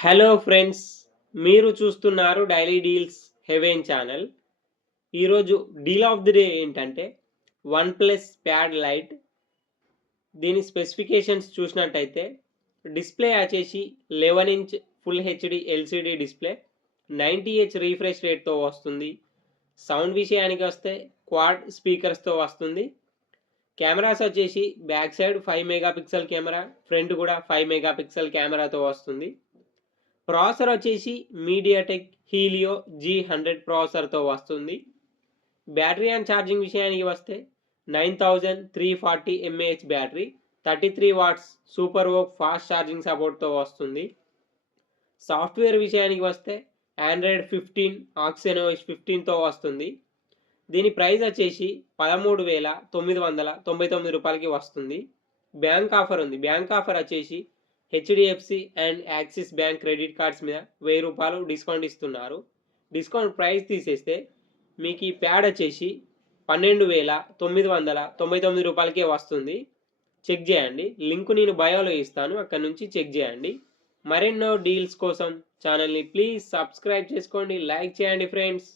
Hello friends, మీరు చూస్తున్నారు daily deals heaven channel. ఈరోజు డీల్ ఆఫ్ ది డే ఏంటంటే వన్ ప్లస్ ప్యాడ్ లైట్. దీని స్పెసిఫికేషన్స్ చూసినట్టయితే డిస్ప్లే వచ్చేసి 11 inch full HD LCD display, 90Hz refresh రేట్తో వస్తుంది. సౌండ్ విషయానికి వస్తే క్వాడ్ స్పీకర్స్తో వస్తుంది. కెమెరాస్ వచ్చేసి back side 5 megapixel camera, front కూడా 5 మెగాపిక్సెల్ కెమెరాతో వస్తుంది. ప్రాసెసర్ వచ్చేసి మీడియాటెక్ హీలియో G100 ప్రాసెసర్తో వస్తుంది. బ్యాటరీ అండ్ ఛార్జింగ్ విషయానికి వస్తే 9340 mAh battery, 33 watts super VOOC fast charging సపోర్ట్తో వస్తుంది. సాఫ్ట్వేర్ విషయానికి వస్తే ఆండ్రాయిడ్ 15 ఆక్సినోస్ 15తో వస్తుంది. దీని ప్రైస్ వచ్చేసి 13,999 రూపాయలకి వస్తుంది. బ్యాంక్ ఆఫర్ ఉంది. బ్యాంక్ ఆఫర్ వచ్చేసి HDFC and axis bank credit cards మీద 1000 రూపాయలు డిస్కౌంట్ ఇస్తున్నారు. డిస్కౌంట్ ప్రైస్ తీసేస్తే మీకు ఈ ప్యాడ్ వచ్చేసి 12,999 రూపాయలకే వస్తుంది. చెక్ చేయండి. లింక్ నేను బయోలో ఇస్తాను, అక్కడ నుంచి చెక్ చేయండి. మరెన్నో డీల్స్ కోసం ఛానల్ని ప్లీజ్ సబ్స్క్రైబ్ చేసుకోండి, లైక్ చేయండి ఫ్రెండ్స్.